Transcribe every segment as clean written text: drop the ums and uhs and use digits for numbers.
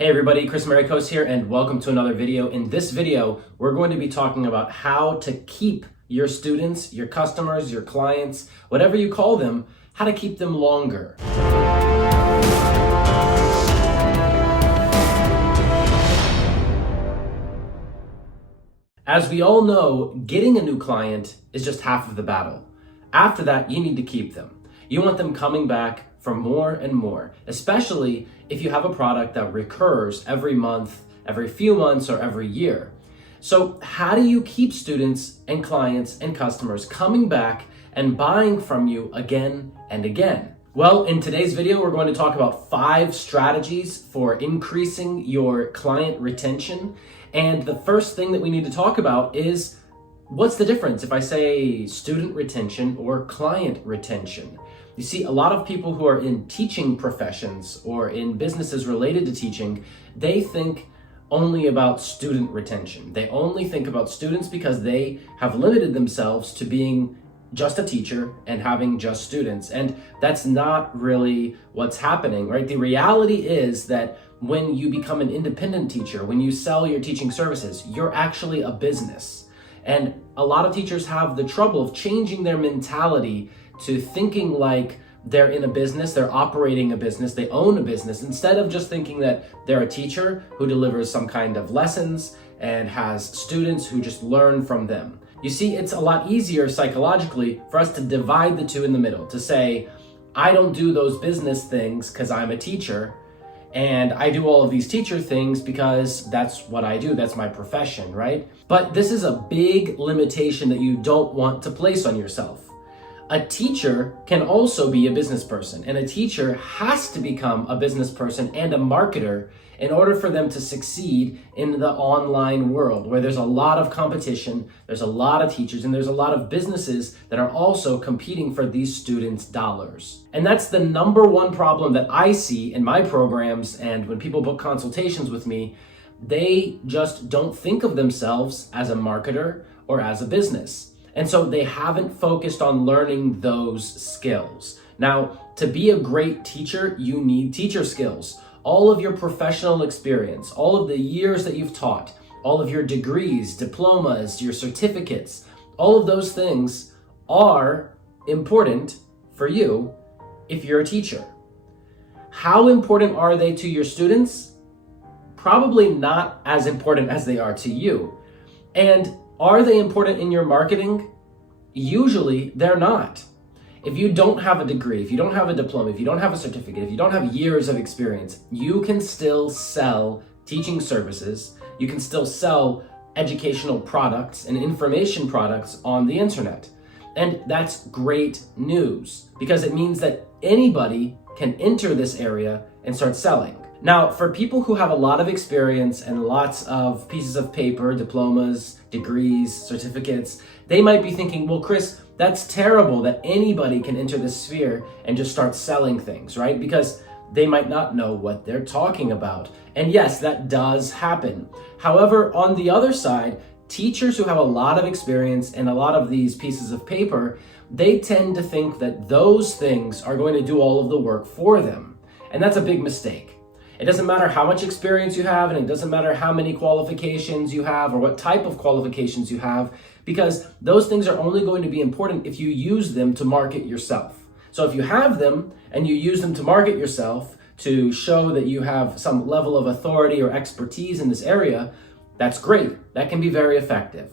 Hey everybody, Chris Maricos here and welcome to another video. In this video, we're going to be talking about how to keep your students, your customers, your clients, whatever you call them, how to keep them longer. As we all know, getting a new client is just half of the battle. After that, you need to keep them. You want them coming back for more and more, especially if you have a product that recurs every month, every few months, or every year. So how do you keep students and clients and customers coming back and buying from you again and again? Well, in today's video, we're going to talk about 5 strategies for increasing your client retention. And the first thing that we need to talk about is, what's the difference if I say student retention or client retention? You see, a lot of people who are in teaching professions or in businesses related to teaching, they think only about student retention. They only think about students because they have limited themselves to being just a teacher and having just students. And that's not really what's happening, right? The reality is that when you become an independent teacher, when you sell your teaching services, you're actually a business. And a lot of teachers have the trouble of changing their mentality to thinking like they're in a business, they're operating a business, they own a business, instead of just thinking that they're a teacher who delivers some kind of lessons and has students who just learn from them. You see, it's a lot easier psychologically for us to divide the two in the middle, to say, I don't do those business things because I'm a teacher, and I do all of these teacher things because that's what I do, that's my profession, right? But this is a big limitation that you don't want to place on yourself. A teacher can also be a business person, and a teacher has to become a business person and a marketer in order for them to succeed in the online world, where there's a lot of competition, there's a lot of teachers, and there's a lot of businesses that are also competing for these students' dollars. And that's the number one problem that I see in my programs, and when people book consultations with me, they just don't think of themselves as a marketer or as a business. And so they haven't focused on learning those skills. Now, to be a great teacher, you need teacher skills. All of your professional experience, all of the years that you've taught, all of your degrees, diplomas, your certificates, all of those things are important for you if you're a teacher. How important are they to your students? Probably not as important as they are to you. And are they important in your marketing? Usually they're not. If you don't have a degree, if you don't have a diploma, if you don't have a certificate, if you don't have years of experience, you can still sell teaching services. You can still sell educational products and information products on the internet. And that's great news because it means that anybody can enter this area and start selling. Now, for people who have a lot of experience and lots of pieces of paper, diplomas, degrees, certificates, they might be thinking, well, Chris, that's terrible that anybody can enter this sphere and just start selling things, right? Because they might not know what they're talking about. And yes, that does happen. However, on the other side, teachers who have a lot of experience and a lot of these pieces of paper, they tend to think that those things are going to do all of the work for them. And that's a big mistake. It doesn't matter how much experience you have, and it doesn't matter how many qualifications you have or what type of qualifications you have, because those things are only going to be important if you use them to market yourself. So if you have them and you use them to market yourself, to show that you have some level of authority or expertise in this area, that's great. That can be very effective.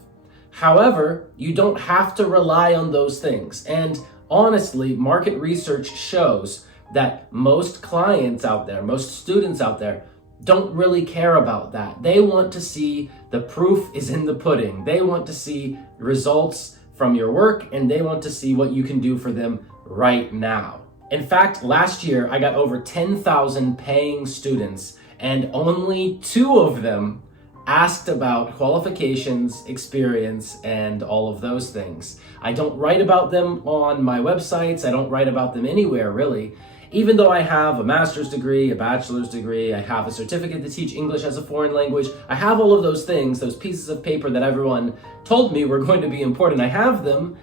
However, you don't have to rely on those things. And honestly, market research shows that most clients out there, most students out there, don't really care about that. They want to see the proof is in the pudding. They want to see results from your work, and they want to see what you can do for them right now. In fact, last year, I got over 10,000 paying students, and only 2 of them asked about qualifications, experience, and all of those things. I don't write about them on my websites. I don't write about them anywhere, really. Even though I have a master's degree, a bachelor's degree, I have a certificate to teach English as a foreign language, I have all of those things, those pieces of paper that everyone told me were going to be important. I have them,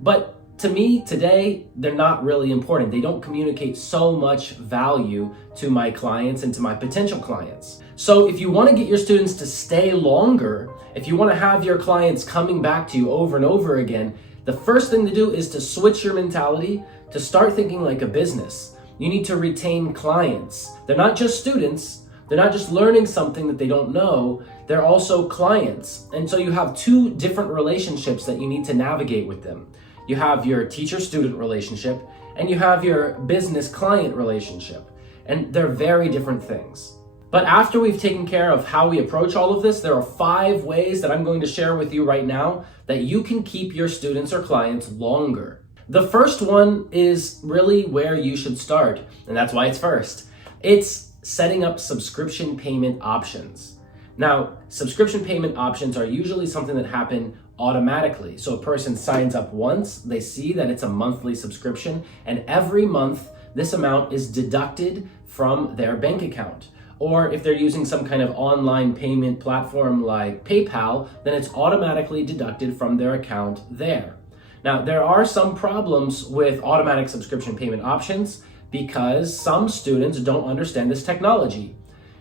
but to me, today, they're not really important. They don't communicate so much value to my clients and to my potential clients. So if you want to get your students to stay longer, if you want to have your clients coming back to you over and over again, the first thing to do is to switch your mentality to start thinking like a business. You need to retain clients. They're not just students. They're not just learning something that they don't know. They're also clients. And so you have two different relationships that you need to navigate with them. You have your teacher-student relationship and you have your business-client relationship. And they're very different things. But after we've taken care of how we approach all of this, there are 5 ways that I'm going to share with you right now that you can keep your students or clients longer. The first one is really where you should start, and that's why it's first. It's setting up subscription payment options. Now, subscription payment options are usually something that happen automatically. So a person signs up once, they see that it's a monthly subscription, and every month this amount is deducted from their bank account. Or if they're using some kind of online payment platform like PayPal, then it's automatically deducted from their account there. Now, there are some problems with automatic subscription payment options because some students don't understand this technology.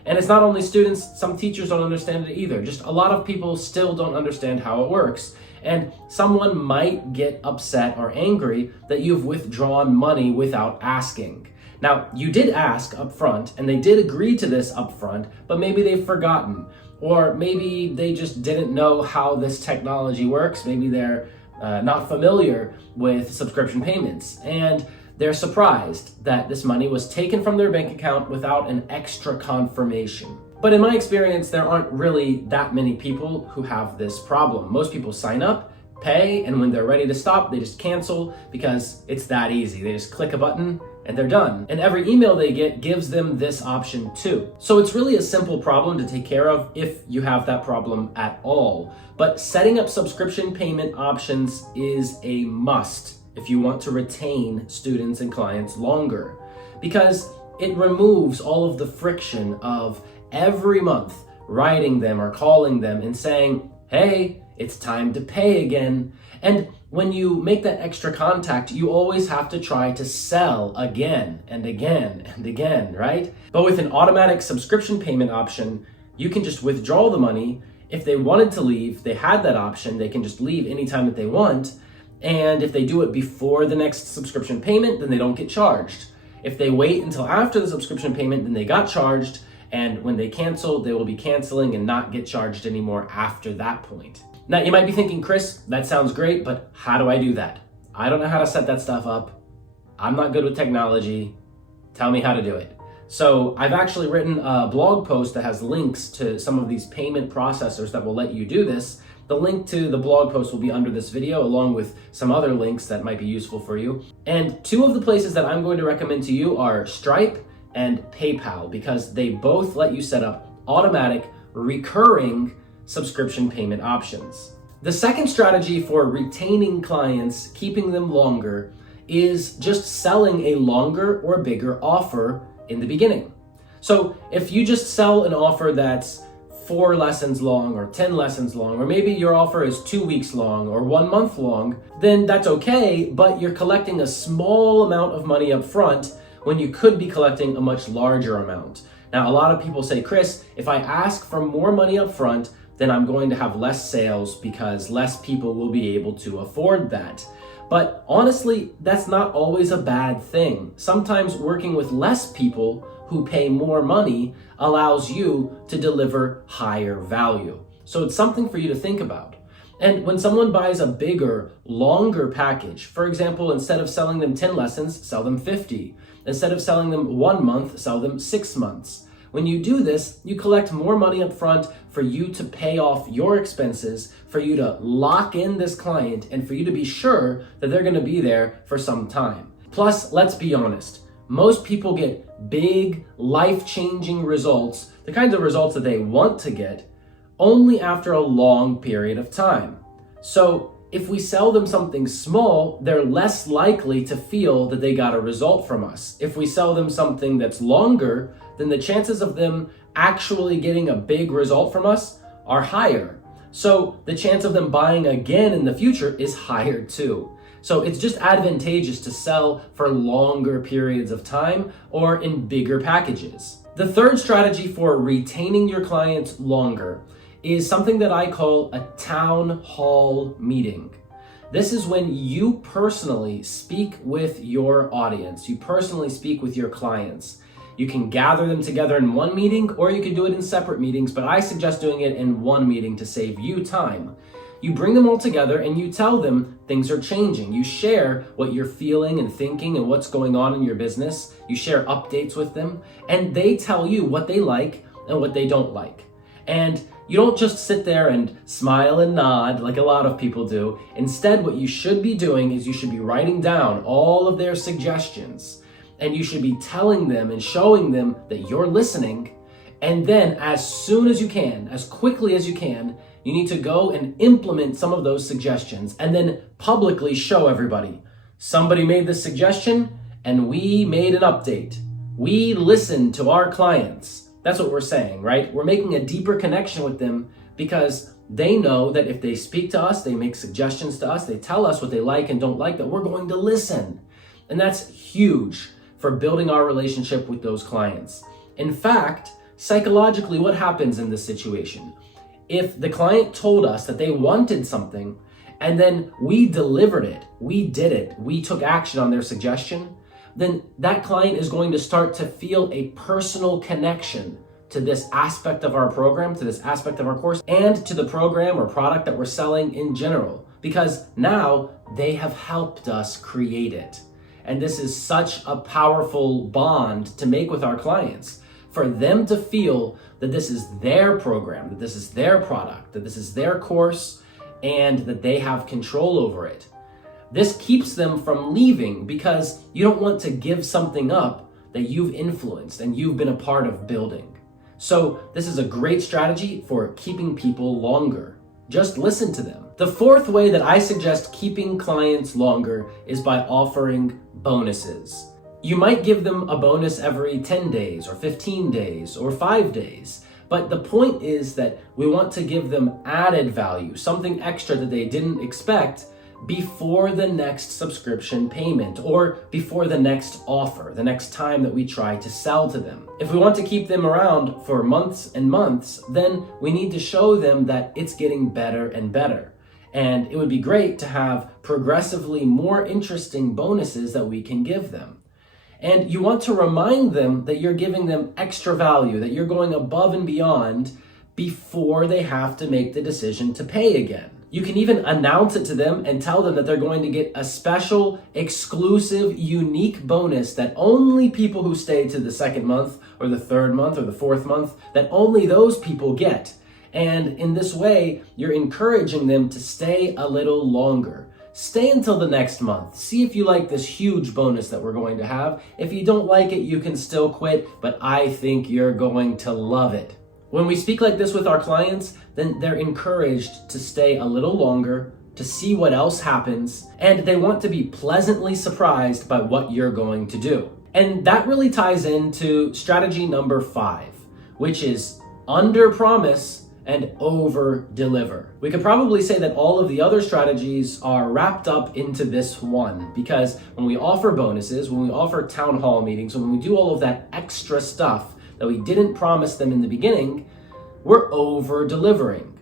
And it's not only students, some teachers don't understand it either. Just a lot of people still don't understand how it works. And someone might get upset or angry that you've withdrawn money without asking. Now, you did ask up front, and they did agree to this up front, but maybe they've forgotten, or maybe they just didn't know how this technology works. Maybe they're not familiar with subscription payments, and they're surprised that this money was taken from their bank account without an extra confirmation. But in my experience, there aren't really that many people who have this problem. Most people sign up, pay, and when they're ready to stop, they just cancel because it's that easy. They just click a button and they're done. And every email they get gives them this option too. So it's really a simple problem to take care of if you have that problem at all. But setting up subscription payment options is a must if you want to retain students and clients longer, because it removes all of the friction of every month writing them or calling them and saying, hey, it's time to pay again. And when you make that extra contact, you always have to try to sell again and again and again, right? But with an automatic subscription payment option, you can just withdraw the money. If they wanted to leave, they had that option. They can just leave anytime that they want. And if they do it before the next subscription payment, then they don't get charged. If they wait until after the subscription payment, then they got charged. And when they cancel, they will be canceling and not get charged anymore after that point. Now, you might be thinking, Chris, that sounds great, but how do I do that? I don't know how to set that stuff up. I'm not good with technology. Tell me how to do it. So I've actually written a blog post that has links to some of these payment processors that will let you do this. The link to the blog post will be under this video, along with some other links that might be useful for you. And 2 of the places that I'm going to recommend to you are Stripe and PayPal, because they both let you set up automatic, recurring subscription payment options. The second strategy for retaining clients, keeping them longer, is just selling a longer or bigger offer in the beginning. So if you just sell an offer that's 4 lessons long or 10 lessons long, or maybe your offer is 2 weeks long or 1 month long, then that's okay, but you're collecting a small amount of money up front when you could be collecting a much larger amount. Now, a lot of people say, Chris, if I ask for more money up front, then I'm going to have less sales because less people will be able to afford that. But honestly, that's not always a bad thing. Sometimes working with less people who pay more money allows you to deliver higher value. So it's something for you to think about. And when someone buys a bigger, longer package, for example, instead of selling them 10 lessons, sell them 50. Instead of selling them 1 month, sell them 6 months. When you do this, you collect more money up front for you to pay off your expenses, for you to lock in this client, and for you to be sure that they're going to be there for some time. Plus, let's be honest, most people get big, life-changing results, the kinds of results that they want to get, only after a long period of time. So if we sell them something small, they're less likely to feel that they got a result from us. If we sell them something that's longer, then the chances of them actually getting a big result from us are higher. So the chance of them buying again in the future is higher too. So it's just advantageous to sell for longer periods of time or in bigger packages. The third strategy for retaining your clients longer is something that I call a town hall meeting. This is when you personally speak with your audience. You personally speak with your clients. You can gather them together in one meeting, or you can do it in separate meetings, but I suggest doing it in one meeting to save you time. You bring them all together and you tell them things are changing. You share what you're feeling and thinking and what's going on in your business. You share updates with them, and they tell you what they like and what they don't like. And you don't just sit there and smile and nod like a lot of people do. Instead, what you should be doing is you should be writing down all of their suggestions, and you should be telling them and showing them that you're listening. And then as soon as you can, as quickly as you can, you need to go and implement some of those suggestions and then publicly show everybody. Somebody made this suggestion and we made an update. We listened to our clients. That's what we're saying, right? We're making a deeper connection with them because they know that if they speak to us, they make suggestions to us, they tell us what they like and don't like, that we're going to listen. And that's huge for building our relationship with those clients. In fact, psychologically, what happens in this situation? If the client told us that they wanted something and then we delivered it, we did it, we took action on their suggestion, then that client is going to start to feel a personal connection to this aspect of our program, to this aspect of our course, and to the program or product that we're selling in general, because now they have helped us create it. And this is such a powerful bond to make with our clients, for them to feel that this is their program, that this is their product, that this is their course, and that they have control over it. This keeps them from leaving because you don't want to give something up that you've influenced and you've been a part of building. So this is a great strategy for keeping people longer. Just listen to them. The fourth way that I suggest keeping clients longer is by offering bonuses. You might give them a bonus every 10 days or 15 days or 5 days. But the point is that we want to give them added value, something extra that they didn't expect before the next subscription payment or before the next offer, the next time that we try to sell to them. If we want to keep them around for months and months, then we need to show them that it's getting better and better. And it would be great to have progressively more interesting bonuses that we can give them. And you want to remind them that you're giving them extra value, that you're going above and beyond before they have to make the decision to pay again. You can even announce it to them and tell them that they're going to get a special, exclusive, unique bonus that only people who stay to the second month or the third month or the fourth month, that only those people get. And in this way, you're encouraging them to stay a little longer. Stay until the next month. See if you like this huge bonus that we're going to have. If you don't like it, you can still quit, but I think you're going to love it. When we speak like this with our clients, then they're encouraged to stay a little longer, to see what else happens, and they want to be pleasantly surprised by what you're going to do. And that really ties into strategy number 5, which is underpromise and over-deliver. We could probably say that all of the other strategies are wrapped up into this one, because when we offer bonuses, when we offer town hall meetings, when we do all of that extra stuff that we didn't promise them in the beginning, we're over-delivering.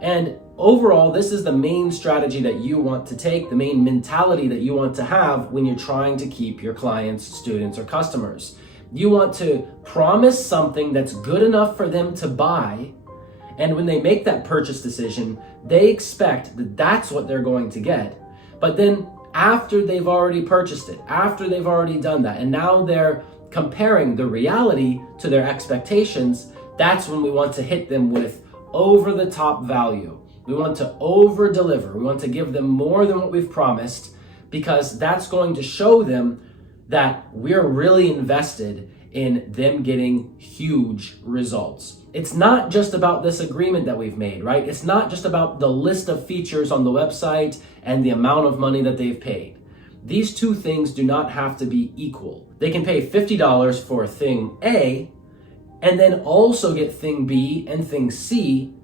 And overall, this is the main strategy that you want to take, the main mentality that you want to have when you're trying to keep your clients, students, or customers. You want to promise something that's good enough for them to buy, and when they make that purchase decision, they expect that that's what they're going to get. But then after they've already purchased it, after they've already done that, and now they're comparing the reality to their expectations, that's when we want to hit them with over-the-top value. We want to over-deliver. We want to give them more than what we've promised, because that's going to show them that we're really invested in them getting huge results. It's not just about this agreement that we've made, right? It's not just about the list of features on the website and the amount of money that they've paid. These two things do not have to be equal. They can pay $50 for thing A and then also get thing B and thing C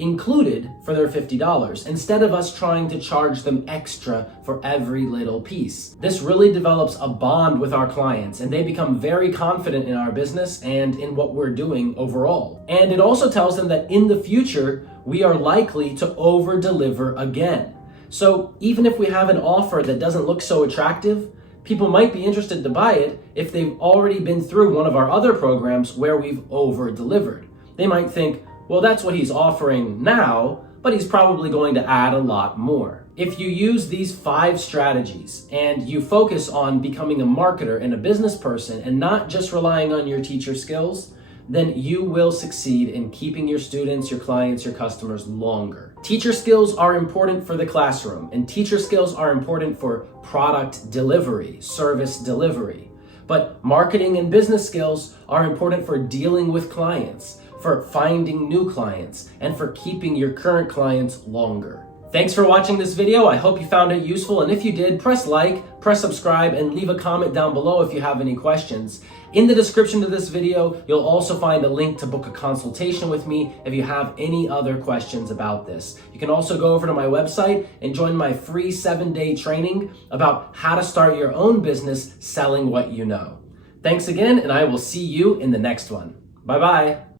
included for their $50 instead of us trying to charge them extra for every little piece. This really develops a bond with our clients and they become very confident in our business and in what we're doing overall. And it also tells them that in the future, we are likely to over-deliver again. So even if we have an offer that doesn't look so attractive, people might be interested to buy it if they've already been through one of our other programs where we've over-delivered. They might think, well, that's what he's offering now, but he's probably going to add a lot more. If you use these 5 strategies and you focus on becoming a marketer and a business person and not just relying on your teacher skills, then you will succeed in keeping your students, your clients, your customers longer. Teacher skills are important for the classroom, and teacher skills are important for product delivery, service delivery. But marketing and business skills are important for dealing with clients, for finding new clients, and for keeping your current clients longer. Thanks for watching this video. I hope you found it useful, and if you did, press like, press subscribe, and leave a comment down below if you have any questions. In the description to this video, you'll also find a link to book a consultation with me if you have any other questions about this. You can also go over to my website and join my free 7-day training about how to start your own business selling what you know. Thanks again, and I will see you in the next one. Bye-bye.